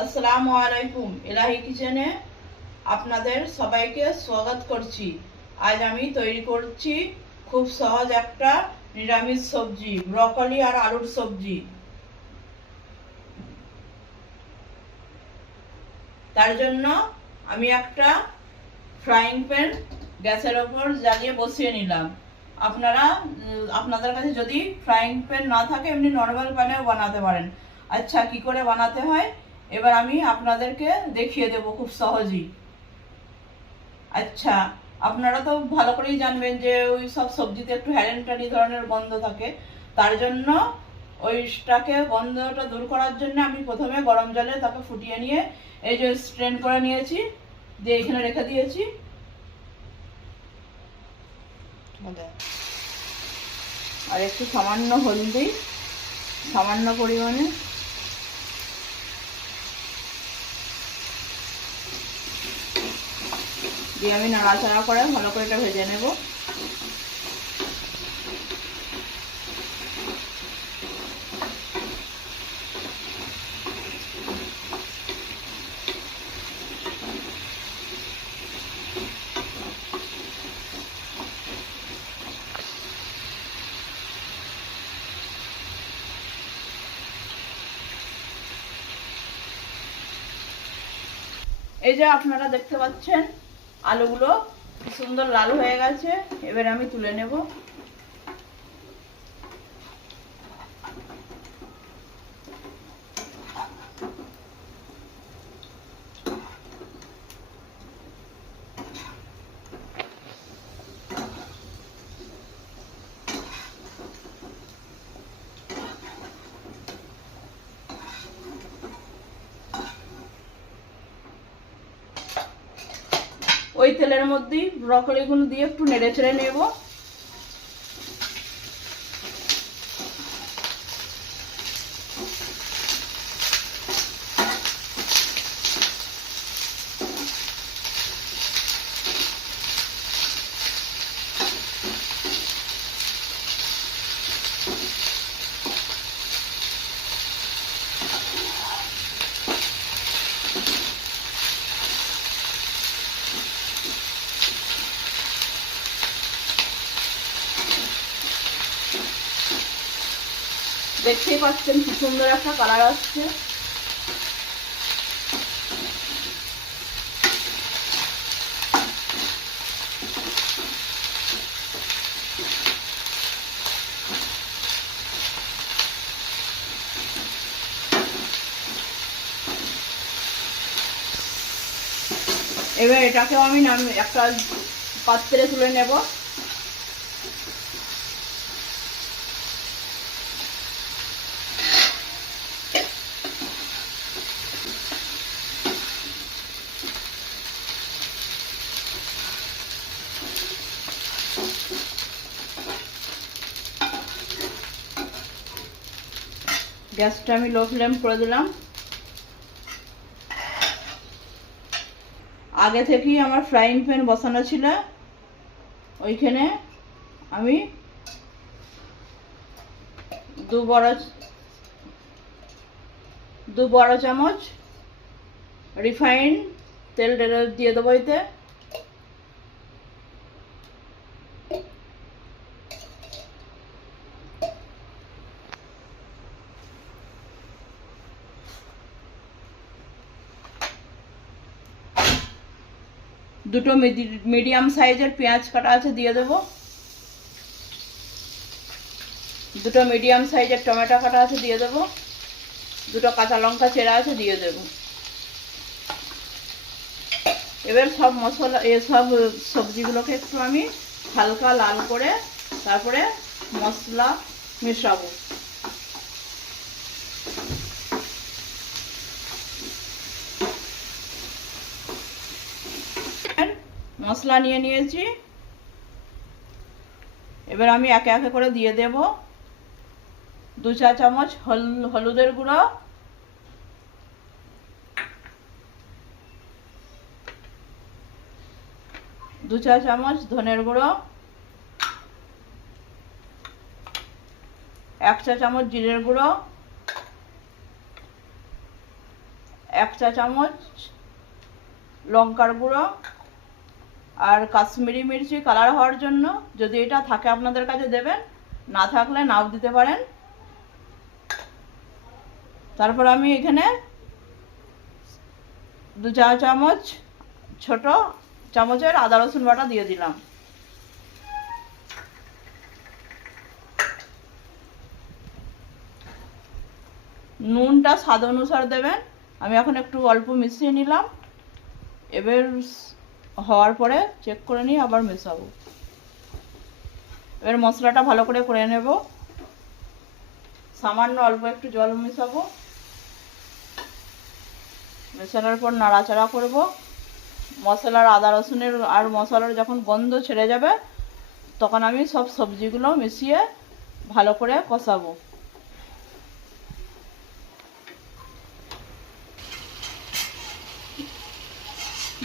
আসসালামু আলাইকুম। এলাহি কিচেনে আপনাদের সবাইকে স্বাগত করছি। আজ আমি তৈরি করছি খুব সহজ একটা নিরামিষ সবজি, ব্রকলি আর আলুর সবজি। তার জন্য আমি একটা ফ্রাইং প্যান গ্যাসের ওপর জ্বালিয়ে বসিয়ে নিলাম। আপনাদের কাছে যদি ফ্রাইং প্যান না থাকে এমনি নর্মাল প্যানেও বানাতে পারেন। আচ্ছা, কি করে বানাতে হয় এবার আমি আপনাদেরকে দেখিয়ে দেব খুব সহজেই। আচ্ছা, আপনারা তো ভালো করেই জানবেন যে ওই সব সবজিতে একটু হ্যারেন্টারি ধরনের গন্ধ থাকে। তার জন্য ওইটাকে গন্ধটা দূর করার জন্য আমি প্রথমে গরম জলে তাকে ফুটিয়ে নিয়ে এই যে স্ট্রেন করে নিয়েছি, দিয়ে এখানে রেখে দিয়েছি। আর একটু সামান্য হলদি, সামান্য পরিমাণে, দিয়ে আমি নাড়াচাড়া করে ভালো করে এটা ভেজে নেব। এই যে আপনারা দেখতে পাচ্ছেন আলুগুলো সুন্দর লাল হয়ে গেছে। এবার আমি তুলে নেব। ওই তেলের মধ্যেই ব্রকলিগুলো দিয়ে একটু নেড়ে চেড়ে নেব। দেখতেই পাচ্ছেন কি সুন্দর একটা কালার আসছে। এবার এটাকেও আমি একটা পাত্রে তুলে নেব। গ্যাসটা আমি লো ফ্লেম করে দিলাম। আগে থেকেই আমার ফ্রাইং প্যান বসানো ছিল, ওইখানে আমি দু বড় চামচ রিফাইন্ড তেল দিয়ে দেবো। এতে দুটো মিডিয়াম সাইজের পেঁয়াজ কাটা আছে দিয়ে দেবো। দুটো মিডিয়াম সাইজের টমেটো কাটা আছে দিয়ে দেবো। দুটো কাঁচা লঙ্কা চেরা আছে দিয়ে দেব। এবার সব মশলা সব সবজিগুলোকে একটু আমি হালকা লাল করে তারপরে মশলা মেশাবো। মশলা নিয়ে নিয়েছি, এবার আমি একে একে করে দিয়ে দেব। 2 চা চামচ হলুদের গুঁড়ো, 2 চা চামচ ধনের গুঁড়ো, 1 চা চামচ জিরের গুঁড়ো, 1 চা চামচ লঙ্কার গুঁড়ো, আর কাশ্মীরি মির্চি কালার হওয়ার জন্য, যদি এটা থাকে আপনাদের কাছে দেবেন, না থাকলে নাও দিতে পারেন। তারপর আমি এখানে 2 চা চামচ ছোট চামচের আদা রসুন বাটা দিয়ে দিলাম। নুনটা স্বাদ অনুসার দেবেন। আমি এখন একটু অল্প মিশিয়ে নিলাম, এবার হওয়ার পরে চেক করে নিয়ে আবার মেশাবো। এবার মশলাটা ভালো করে নেব। সামান্য অল্প একটু জল মেশাবো, মেশানোর পর নাড়াচাড়া করব। মশলার আদা রসুনের আর মশলার যখন গন্ধ ছেড়ে যাবে, তখন আমি সব সবজিগুলো মিশিয়ে ভালো করে কষাবো।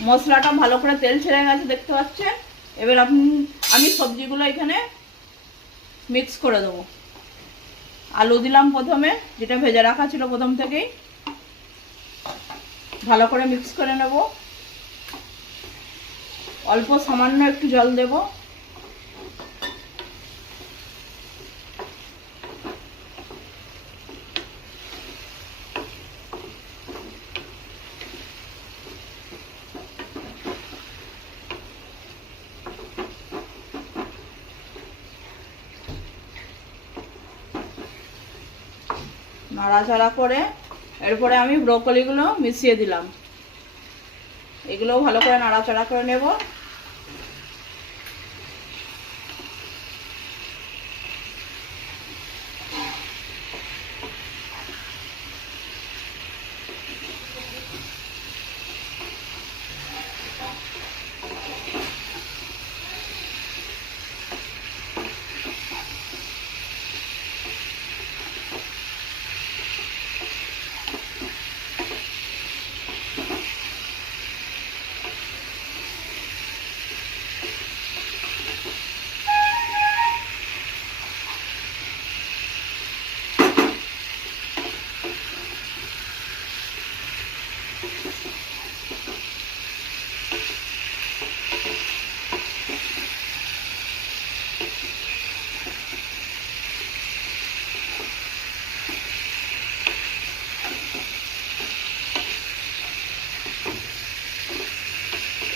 মশলাটা ভালো করে তেল ছেড়ে গেছে দেখতে পাচ্ছেন। এবার আমি সবজিগুলো এখানে মিক্স করে দেবো। আলু দিলাম প্রথমে, যেটা ভেজে রাখা ছিল প্রথম থেকেই। ভালো করে মিক্স করে নেব। অল্প সামান্য একটু জল দেব। নাড়াচাড়া করে এরপরে আমি ব্রোকলিগুলো মিশিয়ে দিলাম। এগুলোও ভালো করে নাড়াচাড়া করে নেব।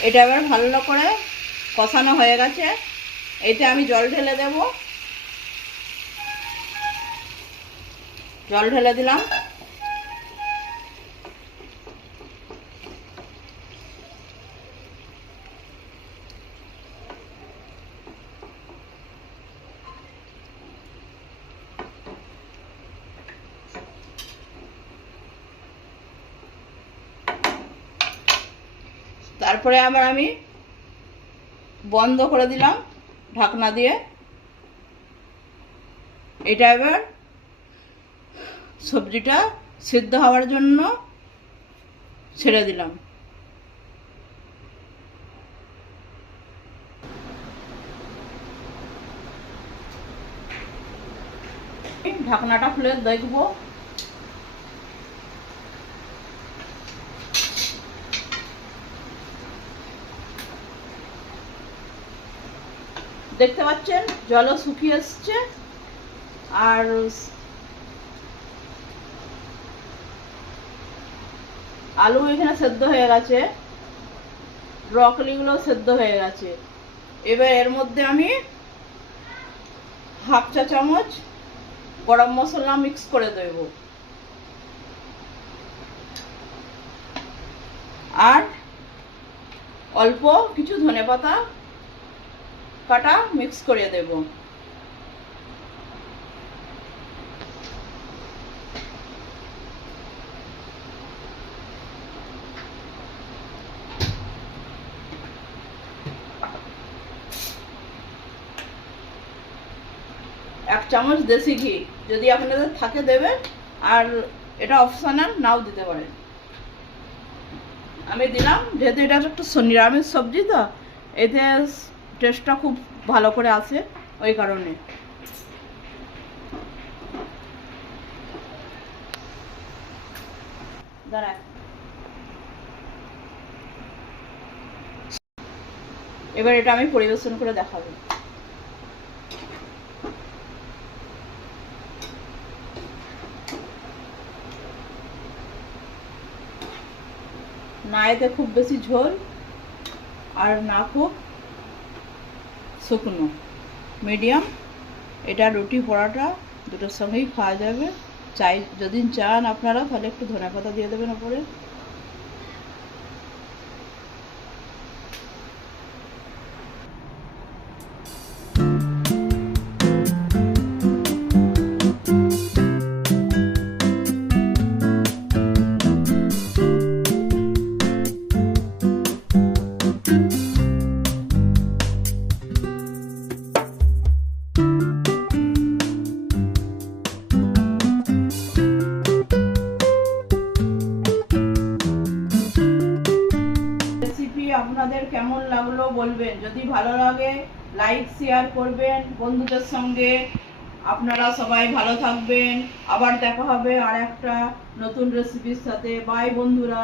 এটা এবার ভালো করে কষানো হয়ে গেছে। এতে আমি জল ঢেলে দেব। জল ঢেলে দিলাম। তারপরে আবার আমি বন্ধ করে দিলাম ঢাকনা দিয়ে। এটা এবার সবজিটা সিদ্ধ হওয়ার জন্য ছেড়ে দিলাম। ঢাকনাটা খুলে দেখবো। দেখতে পাচ্ছেন জলও শুকিয়ে এসছে, আর আলু এখানে সেদ্ধ হয়ে গেছে, ব্রকলিগুলো সেদ্ধ হয়ে গেছে। এবার এর মধ্যে আমি 1/2 চা চামচ গরম মশলা মিক্স করে দেব, আর অল্প কিছু ধনেপাতা কাটা মিক্স করে দেব। এক চামচ দেশি ঘি যদি আপনাদের থাকে দেবেন, আর এটা অপশনাল, নাও দিতে পারেন। আমি দিলাম, যেহেতু এটা একটু নিরামিষ সবজি, তো এতে টেস্টটা খুব ভালো করে আসে, ওই কারণে। দাঁড়া, এবার এটা আমি পরিবেশন করে দেখাবো। না এতে খুব বেশি ঝোল আর না খুব শুকনো, মিডিয়াম। এটা রুটি পরোটা দুটোর সঙ্গেই খাওয়া যাবে। যদি চান আপনারা তাহলে একটু ধনেপাতা দিয়ে দেবেন ওপরে। আপনাদের কেমন লাগলো বলবেন, যদি ভালো লাগে লাইক শেয়ার করবেন বন্ধুদের সঙ্গে। আপনারা সবাই ভালো থাকবেন, আবার দেখা হবে আর একটা নতুন রেসিপির সাথে। বাই বন্ধুরা।